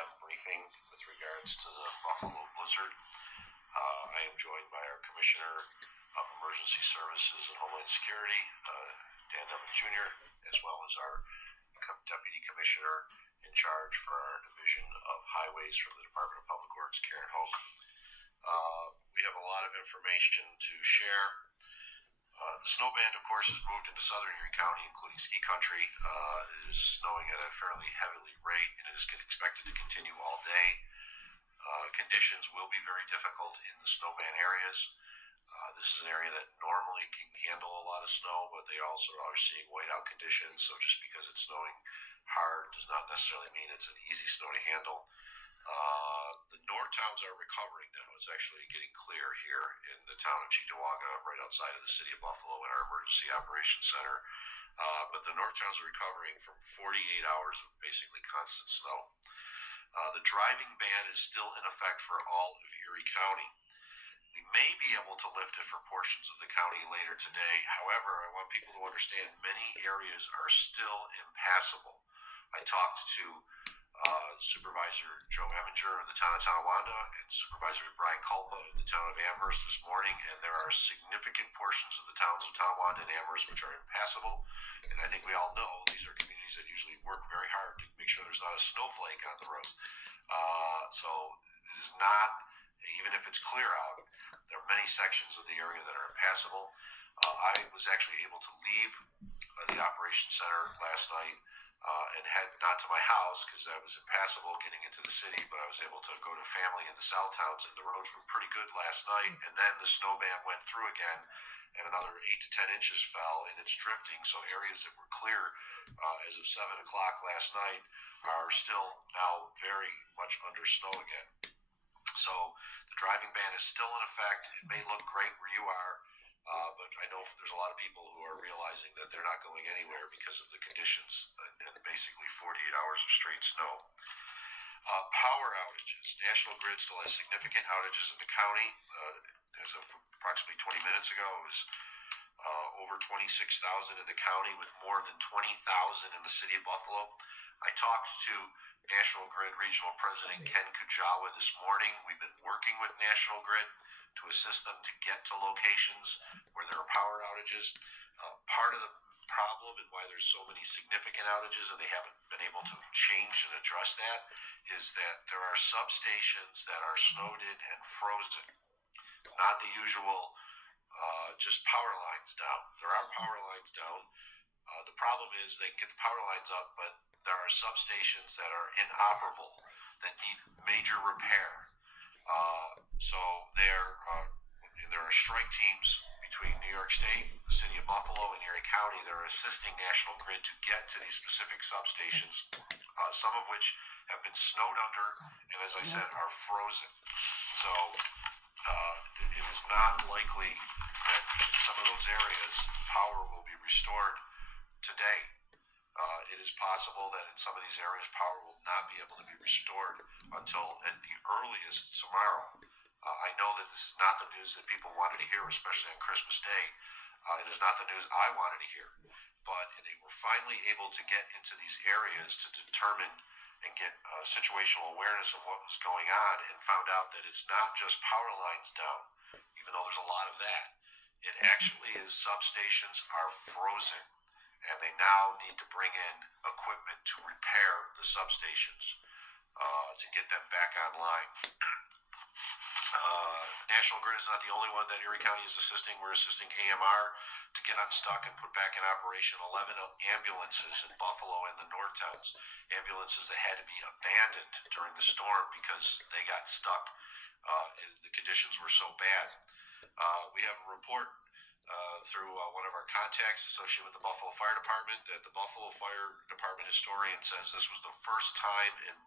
a.m. briefing with regards to the Buffalo blizzard. I am joined by our Commissioner of Emergency Services and Homeland Security, Dan Devlin Jr., as well as our Deputy Commissioner in charge for our Division of Highways from the Department of Public Works, Karen Hoke. We have a lot of information to share. The snow band, of course, has moved into southern Erie County, including ski country. It is snowing at a fairly heavily rate, and it is expected to continue all day. Conditions will be very difficult in the snowband areas. This is an area that normally can handle a lot of snow, but they also are seeing whiteout conditions, so just because it's snowing hard does not necessarily mean it's an easy snow to handle. The north towns are recovering now. It's actually getting clear here in the town of Cheektowaga, right outside of the city of Buffalo in our emergency operations center. But the north towns are recovering from 48 hours of basically constant snow. The driving ban is still in effect for all of Erie County. We may be able to lift it for portions of the county later today. However, I want people to understand many areas are still impassable. I talked to Supervisor Joe Eminger of the town of Tonawanda and Supervisor Brian Culpa of the town of Amherst this morning, and there are significant portions of the towns of Tonawanda and Amherst which are impassable. And I think we all know these are communities that usually work very hard to make sure there's not a snowflake on the roads. So it is not, even if it's clear out, there are many sections of the area that are impassable. I was actually able to leave the operations center last night and head not to my house because I was impassable getting into the city, but I was able to go to family in the south towns, and the roads were pretty good last night. And then the snow band went through again, and another 8 to 10 inches fell, and it's drifting. So areas that were clear as of 7 o'clock last night are still now very much under snow again. So the driving ban is still in effect. It may look great where you are, but I know there's a lot of people who are realizing that they're not going anywhere because of the conditions and basically 48 hours of straight snow. Power outages. National Grid still has significant outages in the county. As of approximately 20 minutes ago, it was over 26,000 in the county, with more than 20,000 in the city of Buffalo. I talked to National Grid Regional President Ken Kujawa this morning. We've been working with National Grid to assist them to get to locations where there are power outages. Part of the problem and why there's so many significant outages and they haven't been able to change and address that is that there are substations that are snowed in and frozen. Not the usual just power lines down. There are power lines down. The problem is they can get the power lines up, but there are substations that are inoperable that need major repair. So there are strike teams between New York State, the city of Buffalo, and Erie County that are assisting National Grid to get to these specific substations, some of which have been snowed under and, as I said, are frozen. So it is not likely that in some of those areas power will be restored today. It is possible that in some of these areas power will not be able to be restored until at the earliest tomorrow. I know that this is not the news that people wanted to hear, especially on Christmas Day. It is not the news I wanted to hear. But they were finally able to get into these areas to determine and get situational awareness of what was going on, and found out that it's not just power lines down, even though there's a lot of that. It actually is substations are frozen, and they now need to bring in equipment to repair the substations to get them back online. National Grid is not the only one that Erie County is assisting. We're assisting AMR to get unstuck and put back in operation 11 ambulances in Buffalo and the North Towns. Ambulances that had to be abandoned during the storm because they got stuck. And the conditions were so bad. We have a report through one of our contacts associated with the Buffalo Fire Department that the Buffalo Fire Department historian says this was the first time in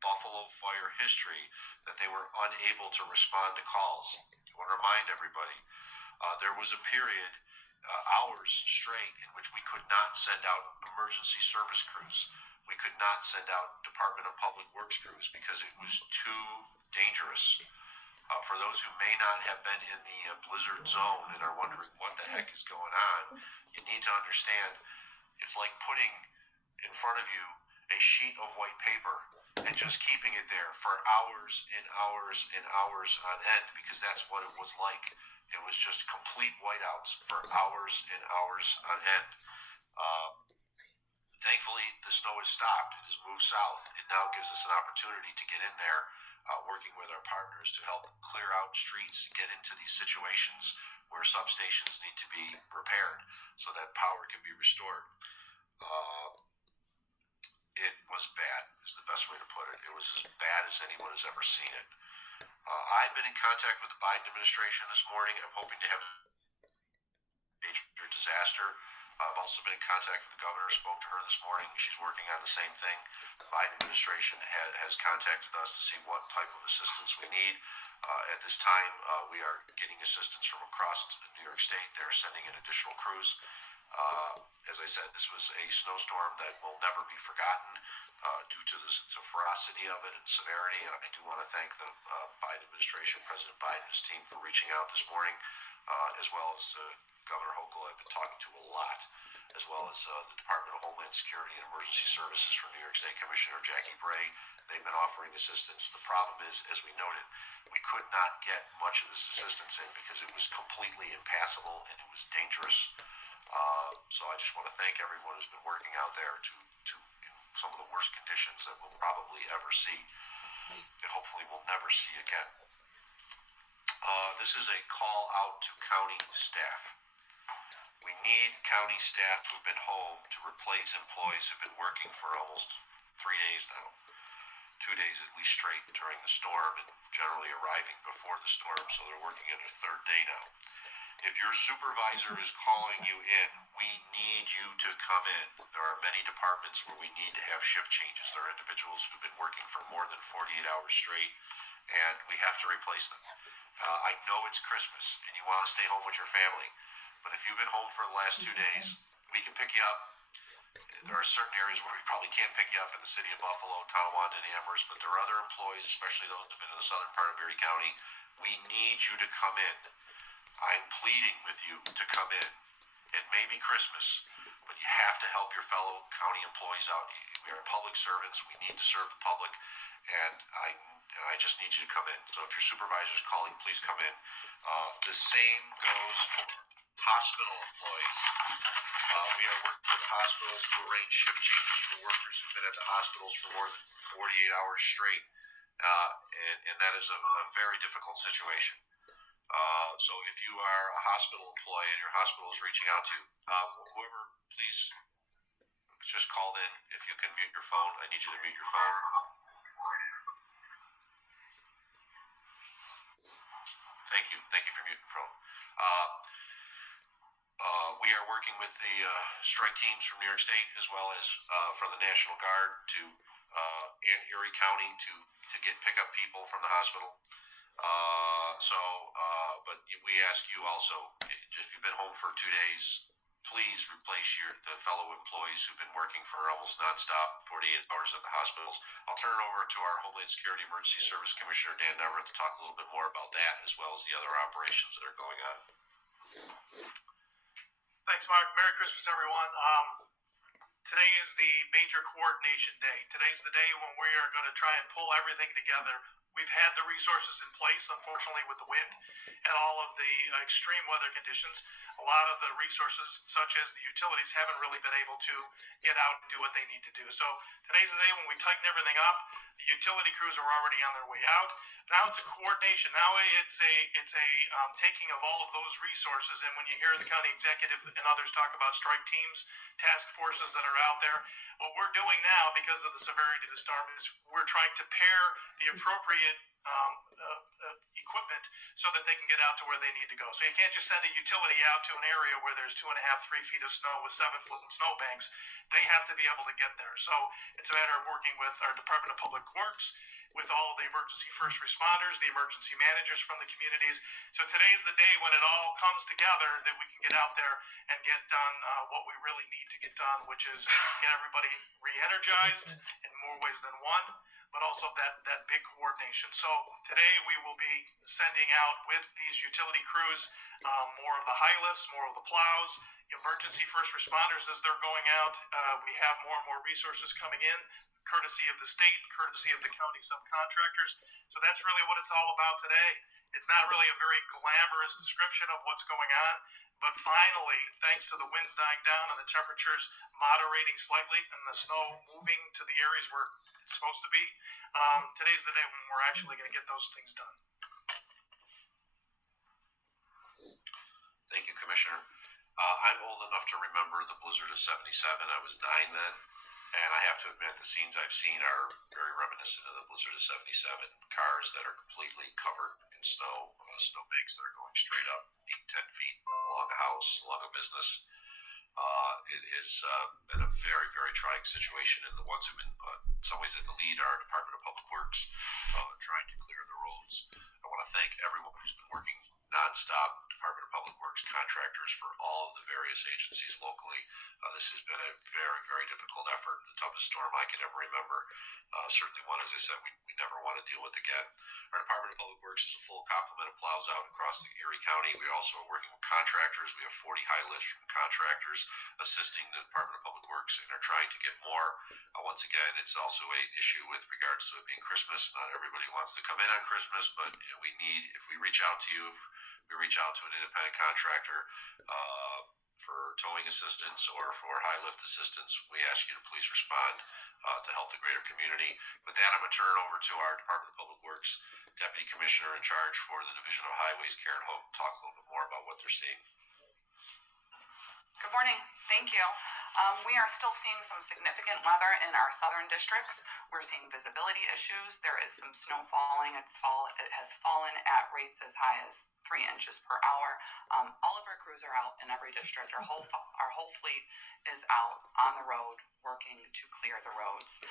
Buffalo fire history that they were unable to respond to calls. I want to remind everybody, there was a period, hours straight, in which we could not send out emergency service crews. We could not send out Department of Public Works crews because it was too dangerous. For those who may not have been in the blizzard zone and are wondering what the heck is going on, you need to understand it's like putting in front of you a sheet of white paper and just keeping it there for hours and hours and hours on end, because that's what it was like. It was just complete whiteouts for hours and hours on end. Thankfully, the snow has stopped. It has moved south. It now gives us an opportunity to get in there, working with our partners to help clear out streets, get into these situations where substations need to be repaired so that power can be restored. It was bad, is the best way to put it. It was as bad as anyone has ever seen it. I've been in contact with the Biden administration this morning. I'm hoping to have a major disaster. I've also been in contact with the governor, spoke to her this morning. She's working on the same thing. The Biden administration has contacted us to see what type of assistance we need. At this time, we are getting assistance from across New York State. They're sending in additional crews. As I said, this was a snowstorm that will never be forgotten due to the ferocity of it and severity. I do want to thank the Biden administration, President Biden and his team, for reaching out this morning, as well as Governor Hochul. I've been talking to a lot, as well as the Department of Homeland Security and Emergency Services from New York State Commissioner Jackie Bray. They've been offering assistance. The problem is, as we noted, we could not get much of this assistance in because it was completely impassable and it was dangerous. So I just want to thank everyone who's been working out there to in some of the worst conditions that we'll probably ever see, and hopefully we'll never see again. This is a call out to county staff. We need county staff who've been home to replace employees who've been working for almost 3 days now, 2 days at least straight during the storm, and generally arriving before the storm, so they're working in their third day now. If your supervisor is calling you in, we need you to come in. There are many departments where we need to have shift changes. There are individuals who've been working for more than 48 hours straight, and we have to replace them. I know it's Christmas and you want to stay home with your family, but if you've been home for the last 2 days, we can pick you up. There are certain areas where we probably can't pick you up in the city of Buffalo, Tonawanda, and Amherst, but there are other employees, especially those who've been in the southern part of Erie County. We need you to come in. I'm pleading with you to come in. It may be Christmas, but you have to help your fellow county employees out. We are public servants. We need to serve the public, and I just need you to come in. So if your supervisor is calling, please come in. The same goes for hospital employees. We are working with hospitals to arrange shift changes for workers who've been at the hospitals for more than 48 hours straight, and that is a very difficult situation. So if you are a hospital employee and your hospital is reaching out to you, whoever, please just call in. If you can mute your phone, I need you to mute your phone. Thank you for muting your phone. We are working with the strike teams from New York State, as well as from the National Guard and Erie County to get pick up people from the hospital. But we ask you also, if you've been home for 2 days, please replace the fellow employees who've been working for almost nonstop 48 hours at the hospitals. I'll turn it over to our Homeland Security Emergency Service Commissioner, Dan Neverett, to talk a little bit more about that, as well as the other operations that are going on. Thanks, Mark. Merry Christmas, everyone. Today is the major coordination day. Today's the day when we are going to try and pull everything together. We've had the resources in place, unfortunately, with the wind and all of the extreme weather conditions. A lot of the resources, such as the utilities, haven't really been able to get out and do what they need to do. So today's the day when we tighten everything up. The utility crews are already on their way out. Now it's a coordination. Now it's a taking of all of those resources. And when you hear the county executive and others talk about strike teams, task forces that are out there, what we're doing now, because of the severity of the storm, is we're trying to pair the appropriate equipment so that they can get out to where they need to go. So you can't just send a utility out to an area where there's 2.5, 3 feet of snow with 7-foot snowbanks. They have to be able to get there. So it's a matter of working with our Department of Public Works, with all of the emergency first responders, the emergency managers from the communities. So today's the day when it all comes together that we can get out there and get done what we really need to get done, which is get everybody re-energized in more ways than one, but also that big coordination. So today we will be sending out with these utility crews more of the high lifts, more of the plows, emergency first responders as they're going out. We have more and more resources coming in, courtesy of the state, courtesy of the county subcontractors. So that's really what it's all about today. It's not really a very glamorous description of what's going on, but finally, thanks to the winds dying down and the temperatures moderating slightly and the snow moving to the areas where it's supposed to be, today's the day when we're actually going to get those things done. Thank you, Commissioner. I'm old enough to remember the blizzard of '77. I was 9 then, and I have to admit the scenes I've seen are very reminiscent of the blizzard of '77. Cars that are completely covered in snow, snowbanks that are going straight up 8-10 feet along a house, along a business. It has been a very, very trying situation, and the ones who've been in some ways at the lead are Department of Public Works, trying to clear the roads. I want to thank everyone who's been working nonstop, Department of Public Works, contractors for all of the various agencies locally. This has been a very, very difficult effort, the toughest storm I can ever remember. Certainly one, as I said, we never want to deal with again. Our Department of Public Works is a full complement of plows out across the Erie County. We also are working with contractors. We have 40 high lifts from contractors assisting the Department of Public Works and are trying to get more. Once again, it's also an issue with regards to it being Christmas. Not everybody wants to come in on Christmas, but we need, if we reach out to you, if we reach out to an independent contractor for towing assistance or for high lift assistance, we ask you to please respond to help the greater community. With that, I'm going to turn it over to our Department of Public Works Deputy Commissioner in charge for the Division of Highways, Karen Hope, to talk a little bit more about what they're seeing. Good morning. Thank you. We are still seeing some significant weather in our southern districts. We're seeing visibility issues. There is some snow falling. It has fallen at rates as high as 3 inches per hour. All of our crews are out in every district. Our whole fleet is out on the road working to clear the roads.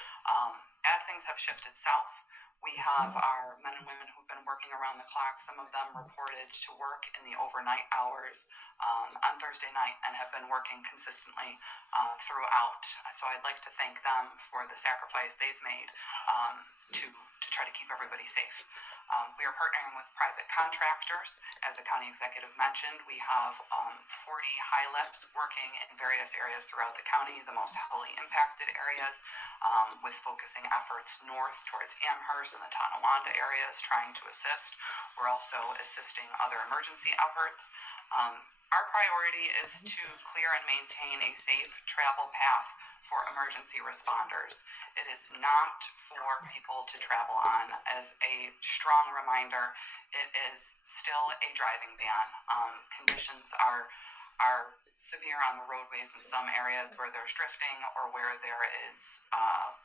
As things have shifted south, we have our men and women who've been working around the clock. Some of them reported to work in the overnight hours on Thursday night and have been working consistently throughout. So I'd like to thank them for the sacrifice they've made to try to keep everybody safe. We are partnering with private contractors. As the county executive mentioned, we have 40 high lifts working in various areas throughout the county, the most heavily impacted areas, with focusing efforts north towards Amherst and the Tonawanda areas, trying to assist. We're also assisting other emergency efforts. Our priority is to clear and maintain a safe travel path for emergency responders. It is not for people to travel on. As a strong reminder, it is still a driving ban. Conditions are severe on the roadways in some areas where there's drifting or where there is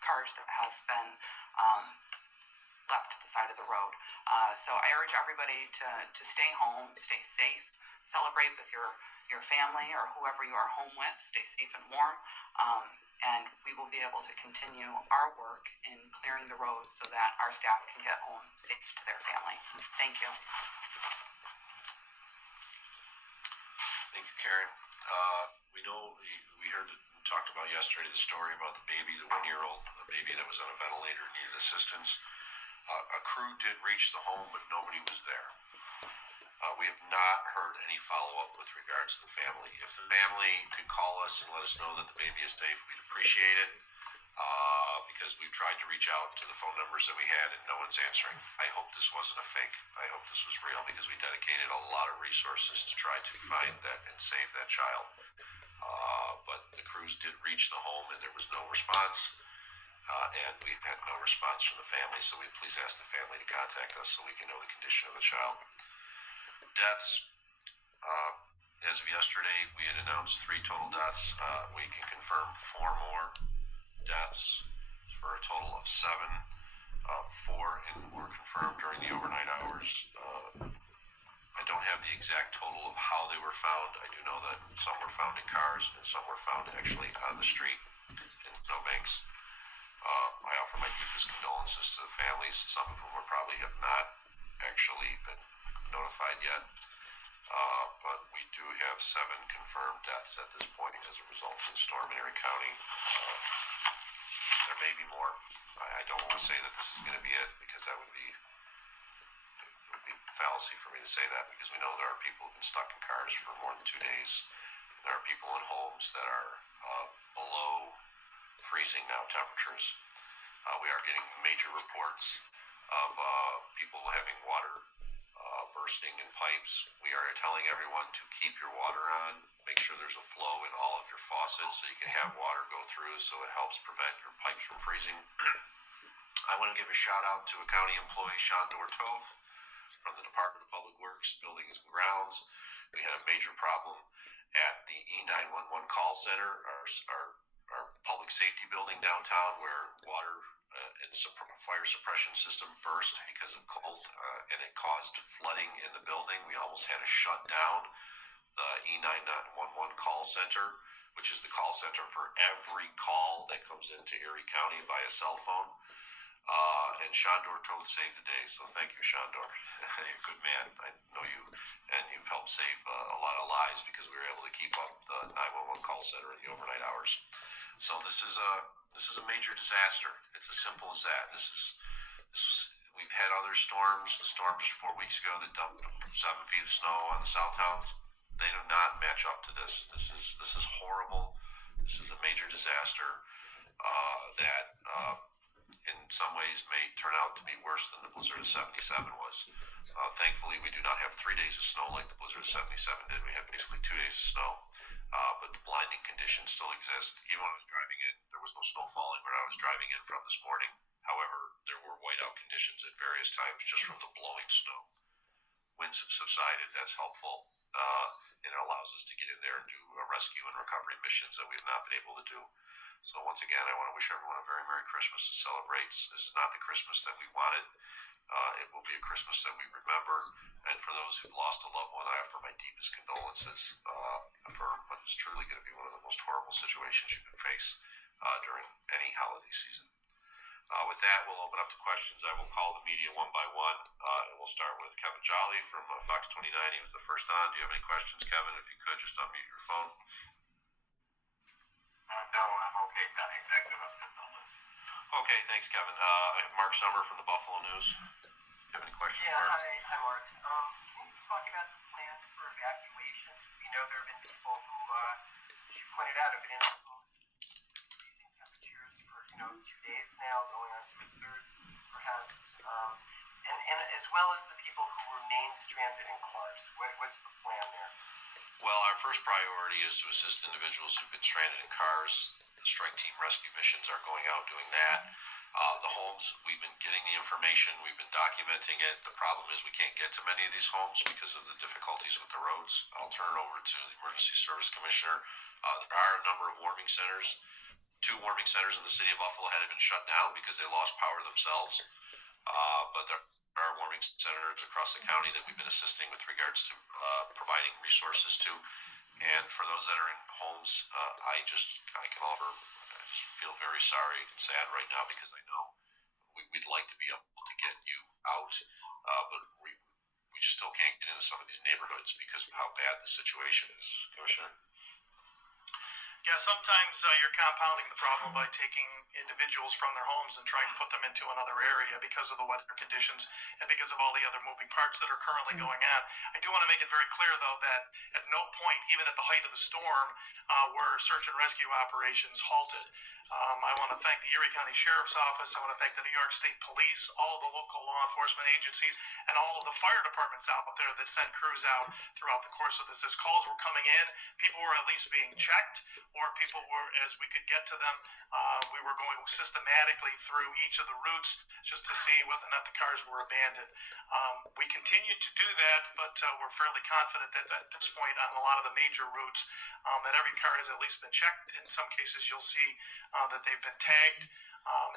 cars that have been left to the side of the road. So I urge everybody to stay home, stay safe, celebrate with your family or whoever you are home with, stay safe and warm, and we will be able to continue our work in clearing the roads so that our staff can get home safe to their family. Thank you. Thank you, Karen. We know we heard talked about yesterday the story about the baby, the 1-year-old, the baby that was on a ventilator, needed assistance. A crew did reach the home, but nobody was there. We have not heard any follow-up with regards to the family. If the family could call us and let us know that the baby is safe, we'd appreciate it, because we've tried to reach out to the phone numbers that we had and no one's answering. I hope this wasn't a fake. I hope this was real, because we dedicated a lot of resources to try to find that and save that child. But the crews did reach the home and there was no response. And we've had no response from the family, so we please ask the family to contact us so we can know the condition of the child. Deaths. As of yesterday, we had announced 3 total deaths. We can confirm 4 more deaths for a total of 7. 4 were confirmed during the overnight hours. I don't have the exact total of how they were found. I do know that some were found in cars and some were found actually on the street in snowbanks. I offer my deepest condolences to the families, some of whom probably have not actually been notified yet. But we do have 7 confirmed deaths at this point as a result of the storm in Erie County. There may be more. I don't want to say that this is going to be it, because that would be fallacy for me to say that because we know there are people who've been stuck in cars for more than 2 days. There are people in homes that are below freezing now temperatures. We are getting major reports of people having water bursting in pipes. We are telling everyone to keep your water on, make sure there's a flow in all of your faucets so you can have water go through so it helps prevent your pipes from freezing. I want to give a shout out to a county employee, Shandor Toth, from the Department of Public Works, Buildings and Grounds. We had a major problem at the E911 call center, our public safety building downtown, where water and fire suppression system burst because of cold, and it caused flooding in the building. We almost had to shut down the E911 call center, which is the call center for every call that comes into Erie County via cell phone. And Shandor Toth saved the day, so thank you, Shandor. You're a good man. I know you, and you've helped save a lot of lives because we were able to keep up the 911 call center in the overnight hours. So this is a major disaster. It's as simple as that. We've had other storms. The storm just 4 weeks ago that dumped 7 feet of snow on the south towns. They do not match up to this. This is horrible. This is a major disaster that in some ways may turn out to be worse than the blizzard of 77 was. Thankfully, we do not have 3 days of snow like the blizzard of 77 did. We have basically 2 days of snow. But the blinding conditions still exist. Even when I was driving in, there was no snow falling where I was driving in from this morning. However, there were whiteout conditions at various times just from the blowing snow. Winds have subsided. That's helpful. And it allows us to get in there and do rescue and recovery missions that we have not been able to do. So once again, I want to wish everyone a very Merry Christmas that celebrates. This is not the Christmas that we wanted. It will be a Christmas that we remember. And for those who've lost a loved one, I offer my deepest condolences for what is truly going to be one of the most horrible situations you can face during any holiday season. With that, we'll open up to questions. I will call the media one by one, and we'll start with Kevin Jolly from Fox 29. He was the first on. Do you have any questions, Kevin? If you could, just unmute your phone. No, I'm okay, Penny. Executive of Business List. Okay, thanks, Kevin. I have Mark Summer from the Buffalo News. Do you have any questions, Yeah, Mark? hi, Mark. Can you talk about the plans for evacuations? We know there have been people who, as you pointed out, have been in their homes freezing temperatures for 2 days now, going on to a third, perhaps, and as well as the people who remain stranded in cars. What's the plan there? Well, our first priority is to assist individuals who've been stranded in cars. The strike team rescue missions are going out doing that. The homes, we've been getting the information, we've been documenting it. The problem is we can't get to many of these homes because of the difficulties with the roads. I'll turn it over to the Emergency Service Commissioner. There are a number of warming centers. 2 warming centers in the city of Buffalo had been shut down because they lost power themselves. But there are warming centers across the county that we've been assisting with regards to providing resources to. And for those that are in homes, I just feel very sorry and sad right now because I know we'd like to be able to get you out, but we just still can't get into some of these neighborhoods because of how bad the situation is. Commissioner? Yeah, sometimes you're compounding the problem by taking individuals from their homes and trying to put them into another area because of the weather conditions and because of all the other moving parts that are currently going on. I do want to make it very clear, though, that at no point, even at the height of the storm, were search and rescue operations halted. I want to thank the Erie County Sheriff's Office. I want to thank the New York State Police, all the local law enforcement agencies, and all of the fire departments out there that sent crews out throughout the course of this. As calls were coming in, people were at least being checked, or people were, as we could get to them, we were going systematically through each of the routes just to see whether or not the cars were abandoned. We continue to do that, but we're fairly confident that at this point on a lot of the major routes that every car has at least been checked. In some cases, you'll see that they've been tagged,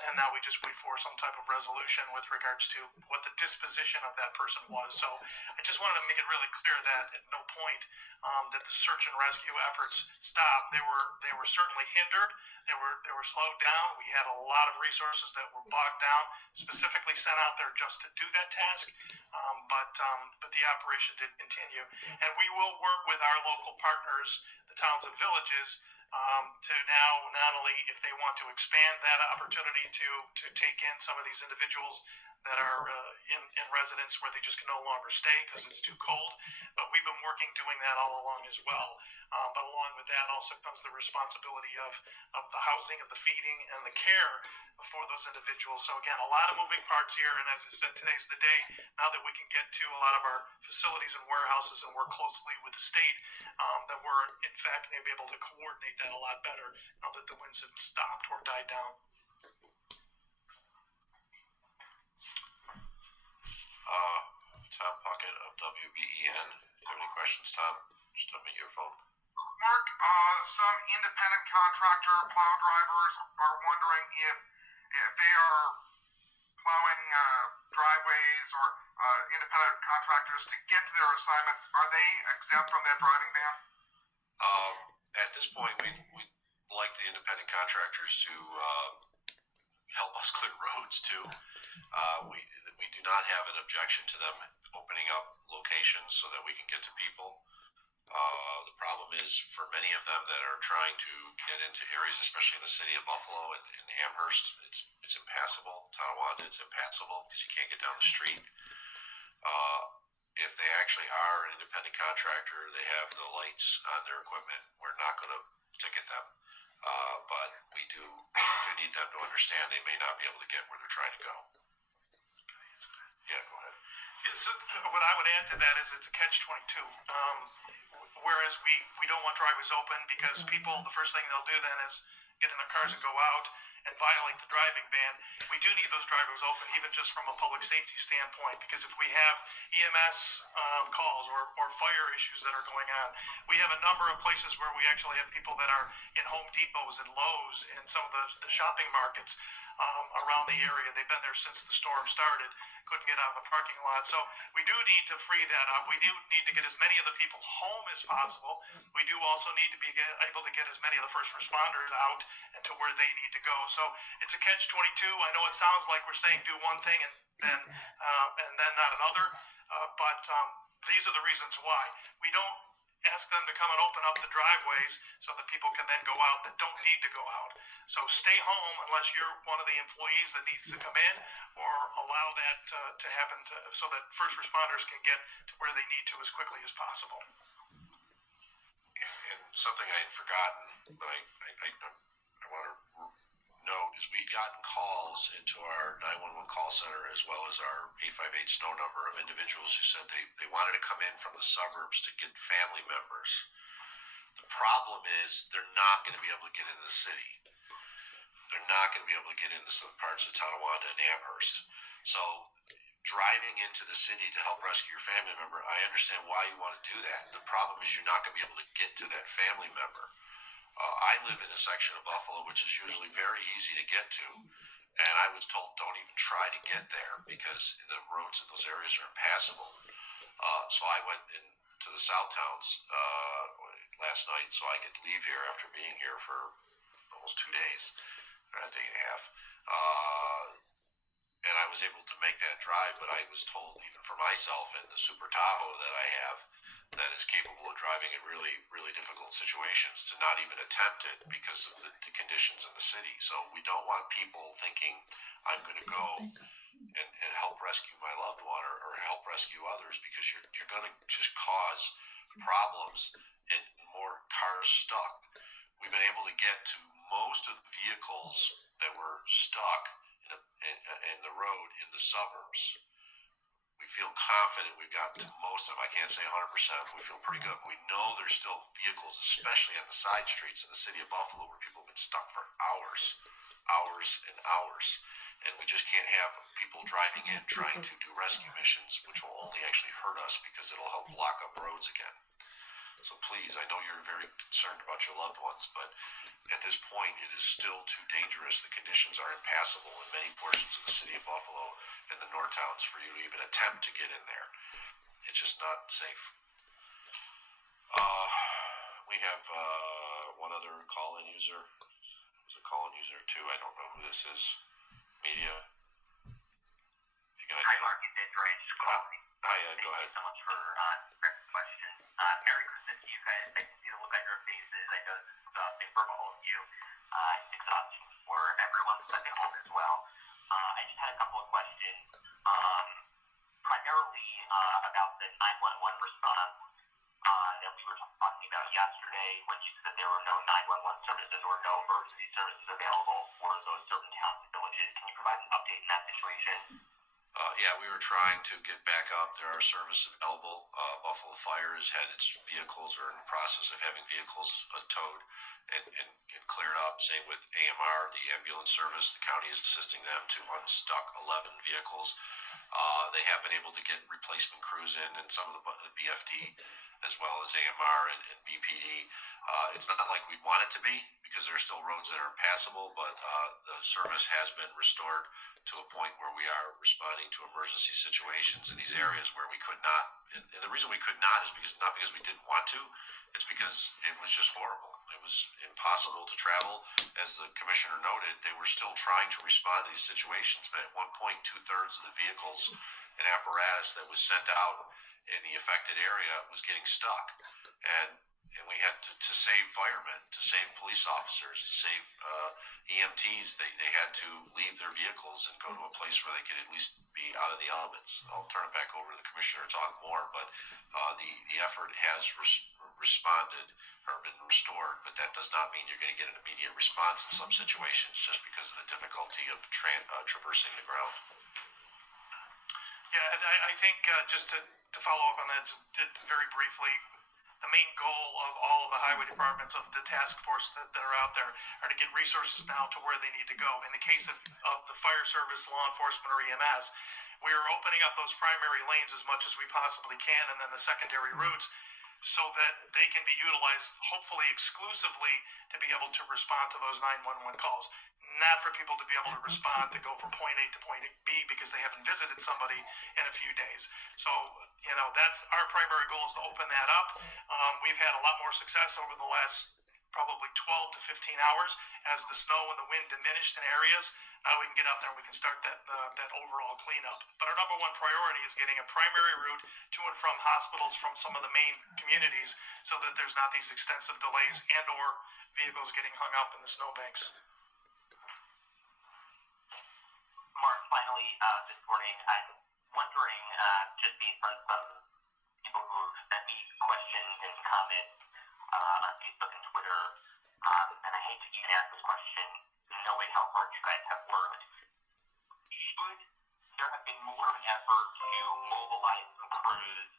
and now we just wait for some type of resolution with regards to what the disposition of that person was. So I just wanted to make it really clear that at no point that the search and rescue efforts stopped. They were certainly hindered. They were slowed down. We had a lot of resources that were bogged down, specifically sent out there just to do that task. But the operation did continue, and we will work with our local partners, the towns and villages, to now not only if they want to expand that opportunity to take in some of these individuals that are in residence where they just can no longer stay because it's too cold. But we've been working doing that all along as well. But along with that also comes the responsibility of the housing, of the feeding, and the care for those individuals. So again, a lot of moving parts here. And as I said, today's the day now that we can get to a lot of our facilities and warehouses and work closely with the state, that we're in fact going to be able to coordinate that a lot better now that the winds have stopped or died down. Tom Puckett of WBEN. Do you have any questions, Tom? Just unmute your phone. Mark, some independent contractor plow drivers are wondering if they are plowing driveways or independent contractors to get to their assignments, are they exempt from that driving ban? At this point, we'd like the independent contractors to help us clear roads too. We do not have an objection to them opening up locations so that we can get to people. The problem is for many of them that are trying to get into areas, especially in the city of Buffalo and Amherst, it's impassable. Tonawanda, it's impassable because you can't get down the street. If they actually are an independent contractor, they have the lights on their equipment, we're not going to ticket them. But we do need them to understand they may not be able to get where they're trying to go. Yeah, go ahead. Yeah, so what I would add to that is it's a catch-22. Whereas we don't want driveways open because people, the first thing they'll do then is get in their cars and go out and violate the driving ban. We do need those driveways open even just from a public safety standpoint, because if we have EMS calls or fire issues that are going on, we have a number of places where we actually have people that are in Home Depots and Lowe's and some of the shopping markets around the area. They've been there since the storm started, couldn't get out of the parking lot. So we do need to free that up. We do need to get as many of the people home as possible. We do also need to be able to get as many of the first responders out and to where they need to go. So it's a catch-22. I know it sounds like we're saying do one thing and then not another, but these are the reasons why. We don't ask them to come and open up the driveways so that people can then go out that don't need to go out. So stay home unless you're one of the employees that needs to come in, or allow that to happen so that first responders can get to where they need to as quickly as possible. And something I had forgotten, but I want to note is we'd gotten calls into our 911 call center as well as our 858 SNOW number of individuals who said they wanted to come in from the suburbs to get family members. The problem is they're not going to be able to get into the city. They're not going to be able to get into some parts of Tonawanda and Amherst. So driving into the city to help rescue your family member, I understand why you want to do that. The problem is you're not going to be able to get to that family member. I live in a section of Buffalo which is usually very easy to get to, and I was told don't even try to get there because the roads in those areas are impassable. So I went into the South Towns last night so I could leave here after being here for almost 2 days, a day and a half. And I was able to make that drive, but I was told even for myself in the Super Tahoe that I have that is capable of driving in really, really difficult situations to not even attempt it because of the conditions in the city. So we don't want people thinking I'm going to go and help rescue my loved one or help rescue others, because you're going to just cause problems and more cars stuck. We've been able to get to most of the vehicles that were stuck in the road in the suburbs. We feel confident we've gotten to most of them. I can't say 100%, but we feel pretty good. We know there's still vehicles, especially on the side streets in the city of Buffalo, where people have been stuck for hours and hours. And we just can't have people driving in trying to do rescue missions, which will only actually hurt us because it'll help block up roads again. So please, I know you're very concerned about your loved ones, but at this point, it is still too dangerous. The conditions are impassable in many portions of the city of Buffalo and the North Towns for you to even attempt to get in there. It's just not safe. We have one other call-in user. There's a call-in user too. I don't know who this is. Media. If you can Hi, Mark. It's Ed Dre. Just calling. Hi, Ed. Go ahead. Thank you so much for the question. Merry Christmas to you guys. I can see the look on your faces. I know this has been provide an update in that situation? Yeah, we were trying to get back up. There are services available. Buffalo Fire has had its vehicles or in the process of having vehicles towed and cleared up. Same with AMR, the ambulance service. The county is assisting them to unstuck 11 vehicles. They have been able to get replacement crews in and some of the BFD as well as AMR and BPD. It's not like we want it to be because there are still roads that are passable, but the service has been restored to a point where we are responding to emergency situations in these areas where we could not. And the reason we could not is not because we didn't want to, it's because it was just horrible. It was impossible to travel. As the commissioner noted, they were still trying to respond to these situations, but at one point, 2/3 of the vehicles and apparatus that was sent out in the affected area was getting stuck. And we had to save firemen, to save police officers, to save EMTs. They had to leave their vehicles and go to a place where they could at least be out of the elements. I'll turn it back over to the commissioner to talk more, but the effort has responded or been restored, but that does not mean you're going to get an immediate response in some situations just because of the difficulty of traversing the ground. Yeah, and I think just to follow up on that, just very briefly, the main goal of all of the highway departments of the task force that are out there are to get resources now to where they need to go. In the case of the fire service, law enforcement, or EMS, we are opening up those primary lanes as much as we possibly can, and then the secondary routes, so that they can be utilized, hopefully exclusively, to be able to respond to those 911 calls. Not for people to be able to respond to go from point A to point B because they haven't visited somebody in a few days. So, that's our primary goal, is to open that up. We've had a lot more success over the last probably 12 to 15 hours as the snow and the wind diminished in areas. Now we can get out there and we can start that overall cleanup. But our number one priority is getting a primary route to and from hospitals from some of the main communities so that there's not these extensive delays and or vehicles getting hung up in the snowbanks. Mark, finally, this morning, I'm wondering, just based on some people who sent me questions and comments on Facebook and Twitter, and I hate to even ask this question, knowing how hard you guys have worked, should there have been more of an effort to mobilize some crews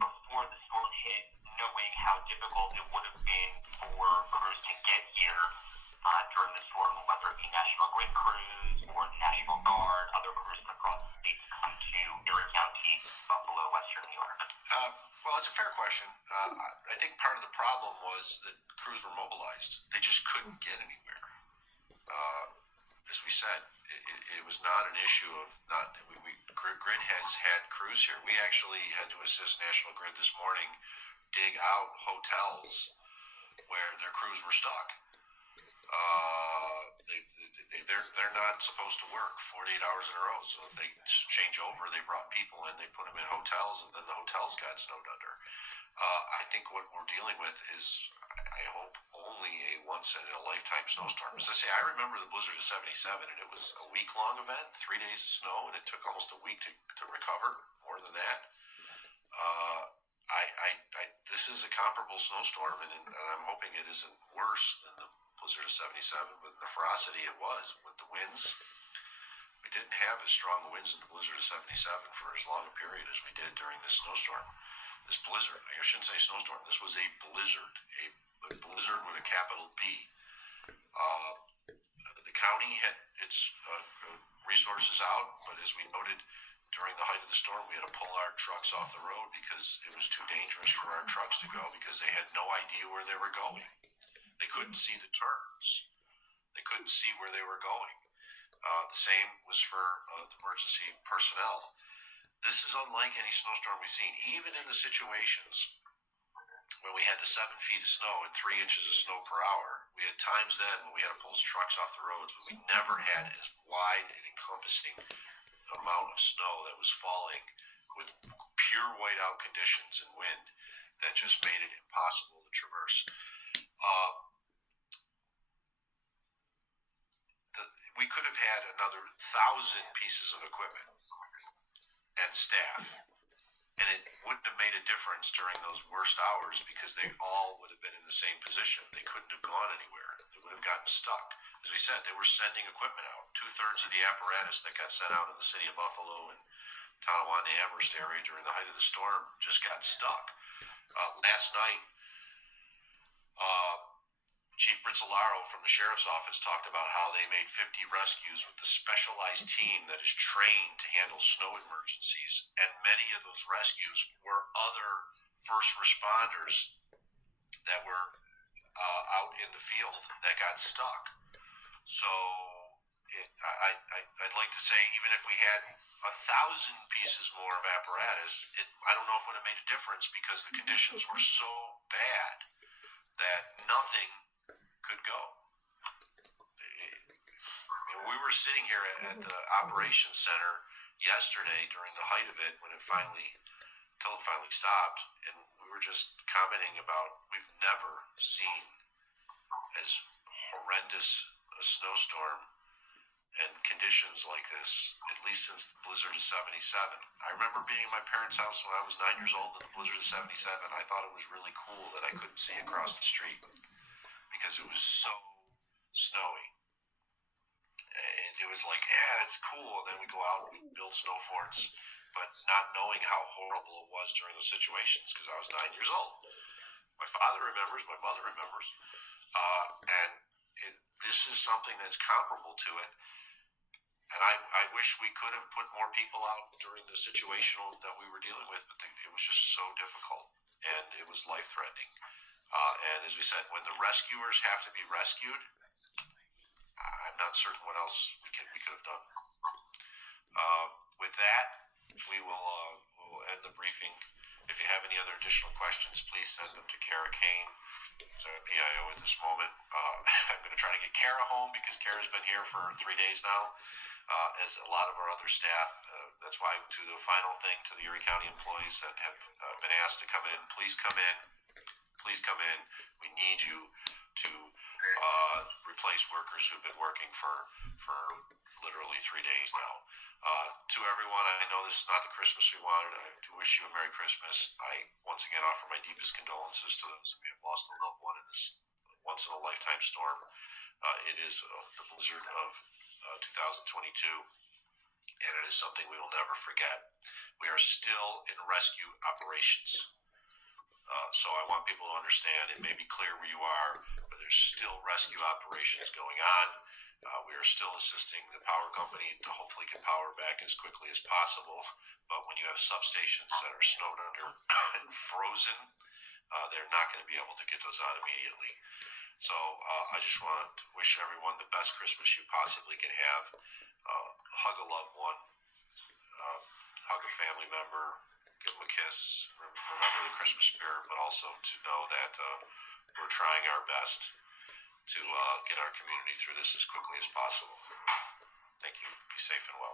before the storm hit, knowing how difficult it would have been for crews to get here during the storm, whether it be National Grid crews or National Guard, other crews from across the state to come to Erie County, Buffalo, Western New York? Well, it's a fair question. I think part of the problem was that crews were mobilized. They just couldn't get anywhere. As we said, it was not an issue of not. Grid has had crews here. We actually had to assist National Grid this morning dig out hotels where their crews were stuck. They're not supposed to work 48 hours in a row. So if they change over, they brought people in, they put them in hotels, and then the hotels got snowed under. I think what we're dealing with is, I hope, only a once-in-a-lifetime snowstorm. As I say, I remember the blizzard of '77, and it was a week-long event, 3 days of snow, and it took almost a week to recover, more than that. This is a comparable snowstorm, and I'm hoping it isn't worse than the blizzard of '77, but the ferocity it was with the winds. We didn't have as strong winds in the blizzard of '77 for as long a period as we did during this snowstorm. This blizzard, I shouldn't say snowstorm, this was a blizzard with a capital B. The county had its resources out, but as we noted, during the height of the storm, we had to pull our trucks off the road because it was too dangerous for our trucks to go because they had no idea where they were going. They couldn't see the turns. They couldn't see where they were going. The same was for the emergency personnel. This is unlike any snowstorm we've seen. Even in the situations when we had the 7 feet of snow and 3 inches of snow per hour, we had times then when we had to pull trucks off the roads, but we never had as wide and encompassing amount of snow that was falling with pure whiteout conditions and wind that just made it impossible to traverse. We could have had another 1,000 pieces of equipment and staff, and it wouldn't have made a difference during those worst hours because they all would have been in the same position. They couldn't have gone anywhere. They would have gotten stuck. as we said, they were sending equipment out. 2/3 of the apparatus that got sent out in the city of Buffalo and Tonawanda, Amherst area during the height of the storm just got stuck. Last night, Chief Brizzolaro from the Sheriff's Office talked about how they made 50 rescues with a specialized team that is trained to handle snow emergencies, and many of those rescues were other first responders that were out in the field that got stuck. So I'd like to say, even if we had 1,000 pieces more of apparatus, I don't know if it would have made a difference because the conditions were so bad that nothing could go. We were sitting here at the operations center yesterday during the height of it until it finally stopped, and we were just commenting about we've never seen as horrendous a snowstorm and conditions like this, at least since the blizzard of '77. I remember being in my parents' house when I was 9 years old in the blizzard of '77. I thought it was really cool that I couldn't see across the street because it was so snowy. And it was like, yeah, it's cool. And then we go out and we build snow forts, but not knowing how horrible it was during those situations because I was 9 years old. My father remembers, my mother remembers. This is something that's comparable to it. And I wish we could have put more people out during the situation that we were dealing with, but it was just so difficult and it was life-threatening. And as we said, when the rescuers have to be rescued, I'm not certain what else we could have done. With that, we'll end the briefing. If you have any other additional questions, please send them to Kara Kane, who's our PIO at this moment. I'm going to try to get Kara home because Kara's been here for 3 days now, as a lot of our other staff. That's why, to the final thing to the Erie County employees that have been asked to come in, please come in. Please come in. We need you to replace workers who've been working for literally 3 days now. To everyone, I know this is not the Christmas we wanted. I do wish you a Merry Christmas. I once again offer my deepest condolences to those who may have lost a loved one in this once-in-a-lifetime storm. It is the blizzard of 2022, and it is something we will never forget. We are still in rescue operations. So I want people to understand, it may be clear where you are, but there's still rescue operations going on. We are still assisting the power company to hopefully get power back as quickly as possible. But when you have substations that are snowed under and frozen, they're not going to be able to get those on immediately. So I just want to wish everyone the best Christmas you possibly can have. Hug a loved one, hug a family member, give them a kiss, remember the Christmas spirit, but also to know that we're trying our best to get our community through this as quickly as possible. Thank you. Be safe and well.